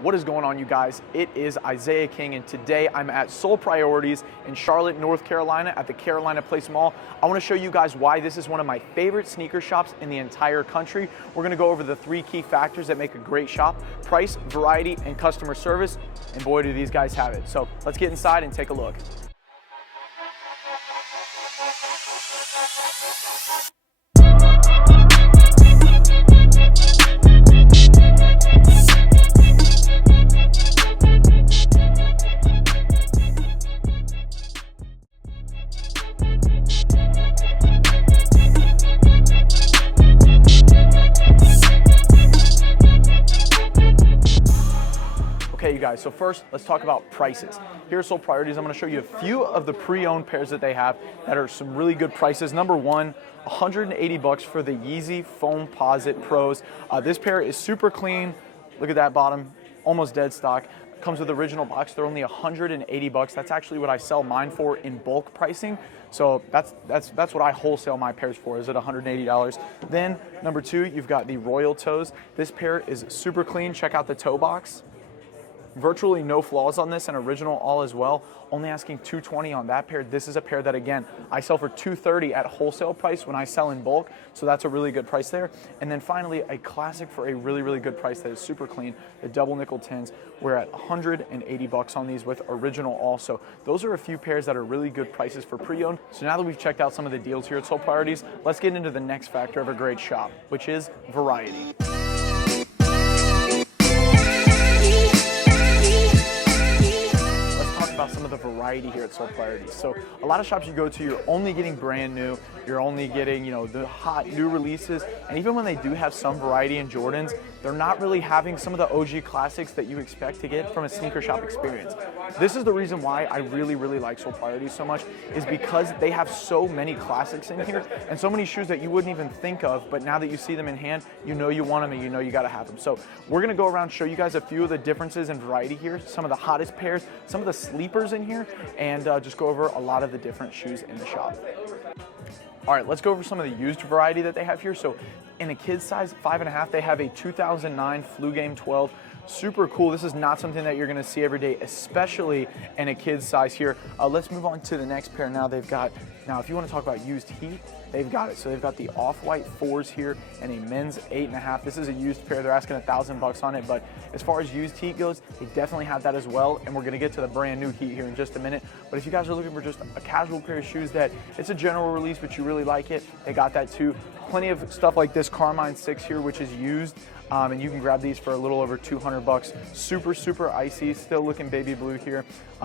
What is going on, you guys? It is Isaiah King, and today I'm at Soul Priorities in Charlotte, North Carolina at the Carolina Place Mall. I want to show you guys why this is one of my favorite sneaker shops in the entire country. We're going to go over the 3 key factors that make a great shop: price, variety, and customer service. And boy, do these guys have it. So let's get inside and take a look. Okay, you guys, so first let's talk about prices. Here at Soul Priorities, I'm going to show you a few of the pre-owned pairs that they have that are some really good prices. Number one, $180 for the Yeezy Foamposite Pros. This pair is super clean. Look at that bottom, almost dead stock. Comes with the original box. They're only $180. That's actually what I sell mine for in bulk pricing. So that's what I wholesale my pairs for, is at $180. Then number two, you've got the Royal Toes. This pair is super clean. Check out the toe box. Virtually no flaws on this, and original all as well. Only asking $220 on that pair. This is a pair that, again, I sell for $230 at wholesale price when I sell in bulk, so that's a really good price there. And then finally, a classic for a really, really good price that is super clean, the double nickel 10s. We're at $180 on these with original also. Those are a few pairs that are really good prices for pre-owned. So now that we've checked out some of the deals here at Soul Priorities, let's get into the next factor of a great shop, which is variety. About some of the variety here at Soul Priorities. So a lot of shops you go to, you're only getting brand new, you're only getting, the hot new releases, and even when they do have some variety in Jordans, they're not really having some of the OG classics that you expect to get from a sneaker shop experience. This is the reason why I really, really like Soul Priorities so much, is because they have so many classics in here and so many shoes that you wouldn't even think of, but now that you see them in hand, you know you want them and you know you gotta have them. So we're gonna go around, show you guys a few of the differences in variety here, some of the hottest pairs, some of the sleepers in here, and just go over a lot of the different shoes in the shop. All right, let's go over some of the used variety that they have here. So in a kid's size, 5.5, they have a 2009 Flu Game 12. Super cool. This is not something that you're going to see every day, especially in a kid's size here. Let's move on to the next pair now. Now if you want to talk about used heat, they've got it. So they've got the off-white 4s here and a men's 8.5. This is a used pair. They're asking $1,000 on it, but as far as used heat goes, they definitely have that as well, and we're going to get to the brand new heat here in just a minute. But if you guys are looking for just a casual pair of shoes that it's a general release but you really like it, they got that too. Plenty of stuff like this Carmine 6 here, which is used, and you can grab these for a little over $200. Super, super icy, still looking baby blue here.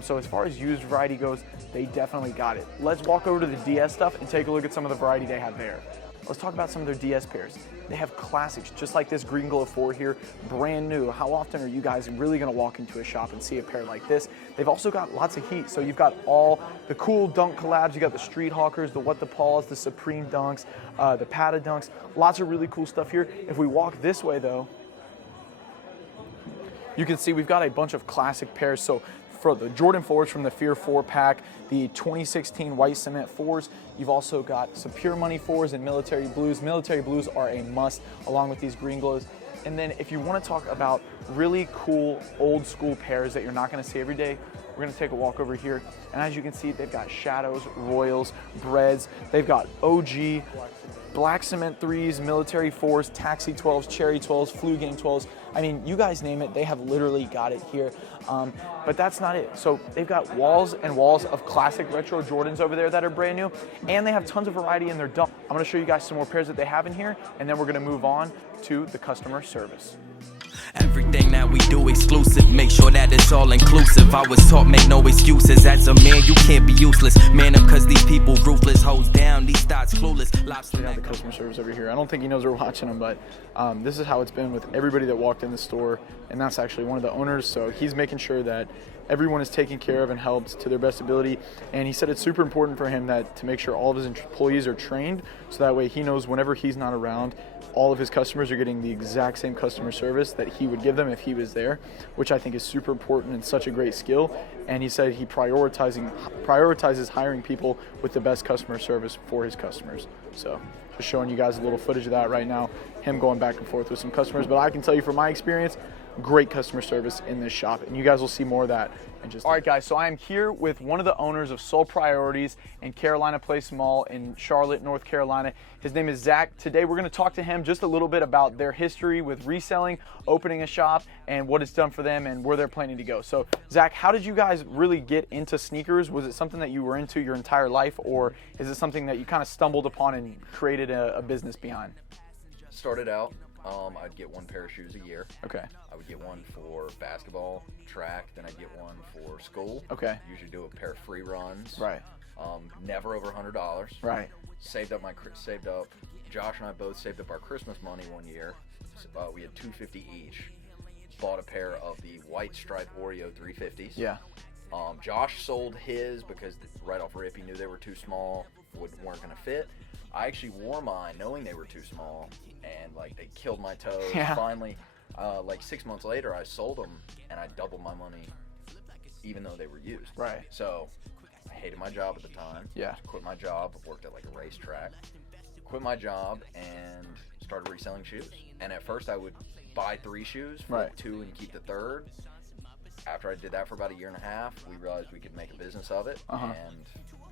So as far as used variety goes, they definitely got it. Let's walk over to the DS stuff and take a look at some of the variety they have there. Let's talk about some of their DS pairs. They have classics, just like this Green Glow 4 here, brand new. How often are you guys really gonna walk into a shop and see a pair like this? They've also got lots of heat, so you've got all the cool dunk collabs. You got the Street Hawkers, the What the Pauls, the Supreme Dunks, the Pata Dunks, lots of really cool stuff here. If we walk this way though, you can see we've got a bunch of classic pairs. So for the Jordan 4s from the Fear 4-pack, the 2016 White Cement 4s, you've also got some Pure Money 4s and Military Blues. Military Blues are a must, along with these Green Glows. And then if you want to talk about really cool old school pairs that you're not going to see every day, we're going to take a walk over here. And as you can see, they've got Shadows, Royals, Breads. They've got OG, Black Cement 3s, Military 4s, Taxi 12s, Cherry 12s, Flu Game 12s. I mean, you guys name it, they have literally got it here. But that's not it. So they've got walls and walls of classic retro Jordans over there that are brand new, and they have tons of variety in their dump. I'm gonna show you guys some more pairs that they have in here, and then we're gonna move on to the customer service. Everything that we do exclusive, make sure that it's all inclusive. I was taught make no excuses. As a man, you can't be useless. Man up cause these people ruthless, hoes down, these thoughts clueless. We have the customer service over here. I don't think he knows we're watching him, but this is how it's been with everybody that walked in the store, and that's actually one of the owners, so he's making sure that everyone is taken care of and helped to their best ability. And he said it's super important for him to make sure all of his employees are trained, so that way he knows whenever he's not around, all of his customers are getting the exact same customer service that he would give them if he was there, which I think is super important and such a great skill. And he said he prioritizes hiring people with the best customer service for his customers. So just showing you guys a little footage of that right now, him going back and forth with some customers. But I can tell you from my experience, great customer service in this shop, and you guys will see more of that in just. All right, guys, so I am here with one of the owners of Soul Priorities in Carolina Place Mall in Charlotte, North Carolina. His name is Zach. Today we're going to talk to him just a little bit about their history with reselling, opening a shop, and what it's done for them and where they're planning to go. So, Zach, how did you guys really get into sneakers? Was it something that you were into your entire life, or is it something that you kind of stumbled upon and created a business behind? Started out, I'd get one pair of shoes a year. Okay. I would get one for basketball, track, then I'd get one for school. Okay. Usually do a pair of free runs. Right. Never over $100. Right. Saved up. Josh and I both saved up our Christmas money one year. We had $250 each. Bought a pair of the white striped Oreo 350s. Yeah. Josh sold his because right off rip he knew they were too small, weren't gonna fit. I actually wore mine knowing they were too small, and like they killed my toes. Yeah. Finally, like 6 months later, I sold them and I doubled my money, even though they were used. Right. So I hated my job at the time. Yeah. Quit my job. Worked at like a racetrack. Quit my job and started reselling shoes. And at first I would buy 3 shoes, flip Right. 2 and keep the third. After I did that for about a year and a half, we realized we could make a business of it, and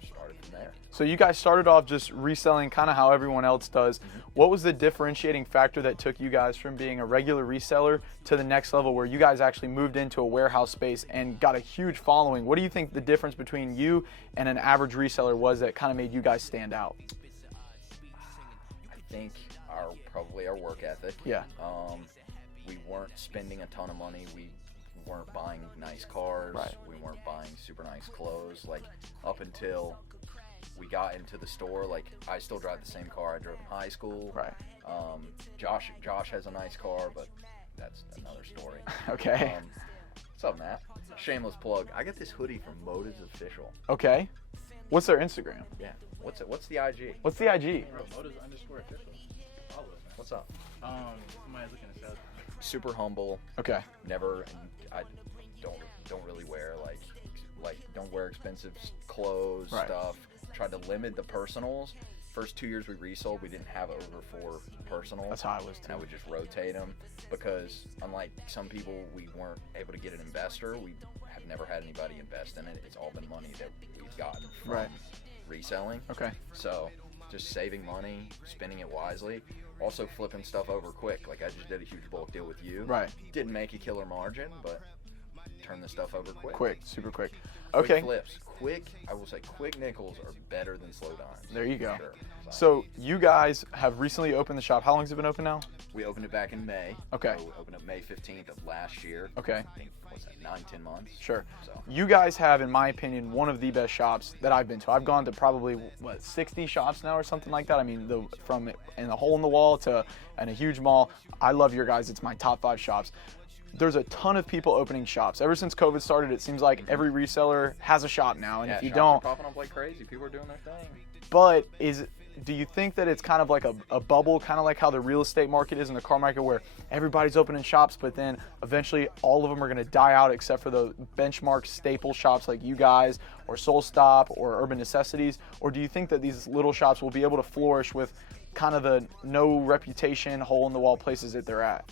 started from there. So you guys started off just reselling kind of how everyone else does. What was the differentiating factor that took you guys from being a regular reseller to the next level where you guys actually moved into a warehouse space and got a huge following? What do you think the difference between you and an average reseller was that kind of made you guys stand out? I think probably our work ethic. Yeah. We weren't spending a ton of money. We weren't buying nice cars. Right. We weren't buying super nice clothes. Like up until we got into the store, like I still drive the same car I drove in high school. Right. Josh has a nice car, but that's another story. Okay. What's up, Matt? Shameless plug. I got this hoodie from Motives Official. Okay. What's their Instagram? Yeah. What's the IG? What's the IG? Bro, Motives_official. Follow us, man. What's up? Somebody's looking at sales. Super humble. Okay. I don't really wear like don't wear expensive clothes, Right. stuff. Tried to limit the personals. First 2 years we resold, we didn't have over 4 personals. That's how I was And I too. would just rotate them because unlike some people, we weren't able to get an investor. We have never had anybody invest in it. It's all been money that we've gotten from Right. reselling. Okay. So just saving money, spending it wisely. Also flipping stuff over quick. Like I just did a huge bulk deal with you. Right. Didn't make a killer margin, but turn the stuff over quick. Quick, super quick. Quick Okay. flips. I will say quick nickels are better than slow dimes. There you for go. sure. So you guys have recently opened the shop. How long has it been open now? We opened it back in May. Okay. So we opened up May 15th of last year. Okay. I think, what's that, 9-10 months? Sure. So You guys have, in my opinion, one of the best shops that I've been to. I've gone to probably 60 shops now or something like that. I mean, from in the hole in the wall to in a huge mall. I love your guys. It's my top 5 shops. There's a ton of people opening shops. Ever since COVID started, it seems like every reseller has a shop now, and yeah, if you shops don't, are popping up like crazy. People are doing their thing. but do you think that it's kind of like a bubble, kind of like how the real estate market is in the car market, where everybody's opening shops, but then eventually all of them are going to die out except for the benchmark staple shops like you guys or Soul Stop or Urban Necessities? Or do you think that these little shops will be able to flourish with kind of the no reputation, hole in the wall places that they're at?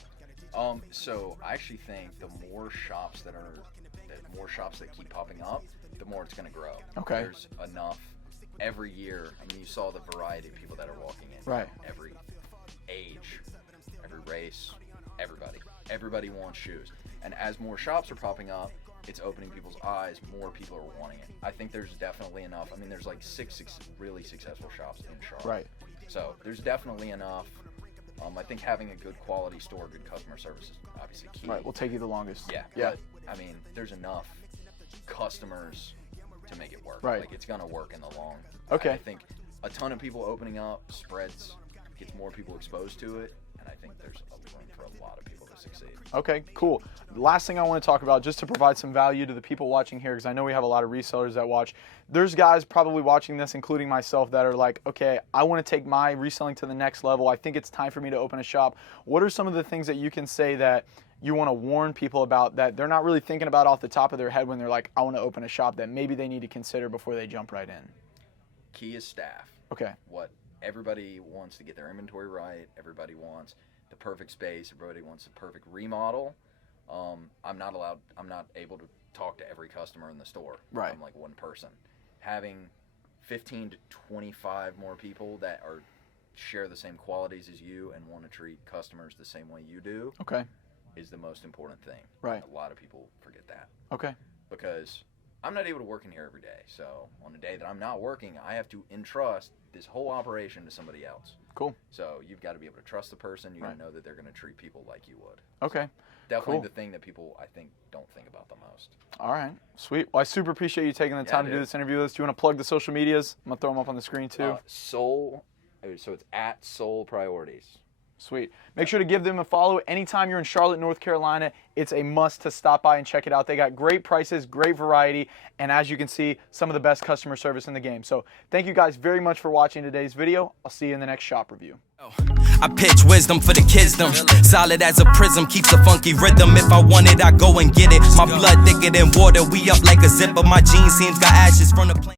So I actually think the more shops that keep popping up, the more it's going to grow. Okay. There's enough every year. I mean, you saw the variety of people that are walking in. Right. Every age, every race, everybody. Everybody wants shoes. And as more shops are popping up, it's opening people's eyes. More people are wanting it. I think there's definitely enough. I mean, there's like six really successful shops in Charlotte. Right. So there's definitely enough. I think having a good quality store, good customer service is obviously key. Right, will take you the longest. Yeah. Yeah. But, I mean, there's enough customers to make it work. Right. Like, it's going to work in the long. Okay. I think a ton of people opening up gets more people exposed to it, and I think there's a room for a lot of people to succeed. Okay, cool. Last thing I want to talk about, just to provide some value to the people watching here, because I know we have a lot of resellers that watch. There's guys probably watching this, including myself, that are like, okay, I want to take my reselling to the next level. I think it's time for me to open a shop. What are some of the things that you can say that you want to warn people about that they're not really thinking about off the top of their head when they're like, I want to open a shop, that maybe they need to consider before they jump right in? Key is staff. Okay. What everybody wants to get their inventory right. Everybody wants the perfect space. Everybody wants the perfect remodel. I'm not able to talk to every customer in the store. Right. I'm like one person. Having 15 to 25 more people that share the same qualities as you and want to treat customers the same way you do Okay. is the most important thing. Right. A lot of people forget that. Okay. Because I'm not able to work in here every day. So on a day that I'm not working, I have to entrust this whole operation to somebody else. Cool. So you've got to be able to trust the person. You got Right. to know that they're going to treat people like you would. Okay. Definitely Cool. the thing that people, I think, don't think about the most. All right. Sweet. Well, I super appreciate you taking the time to do dude. this interview with us. Do you want to plug the social medias? I'm going to throw them up on the screen too. So it's at Soul Priorities. Sweet. Make sure to give them a follow. Anytime you're in Charlotte, North Carolina, it's a must to stop by and check it out. They got great prices, great variety, and as you can see, some of the best customer service in the game. So thank you guys very much for watching today's video. I'll see you in the next shop review. I pitch wisdom for the kidsdom. Solid as a prism, keeps a funky rhythm. If I want it, I go and get it. My blood thicker than water, we up like a zipper. My jeans seams got ashes from the plane.